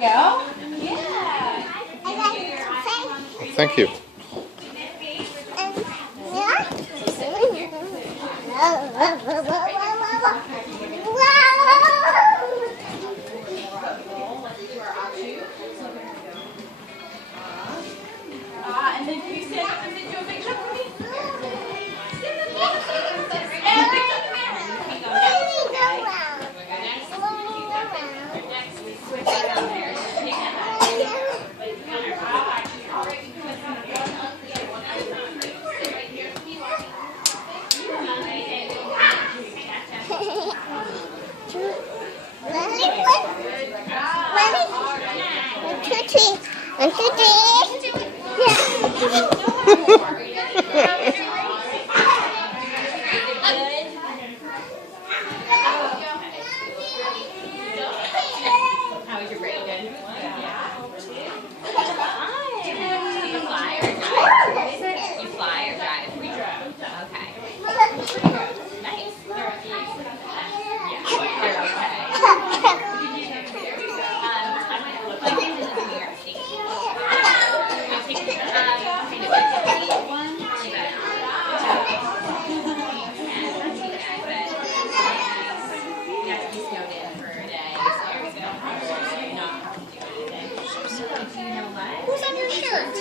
go. Yeah. Thank you. And then can you stand up and do a picture for me? How was your break? Good? Yeah. You fly or drive? We drive. Okay. Nice. Yeah. You're okay. I might look like this in New York State. Who's on your shirt?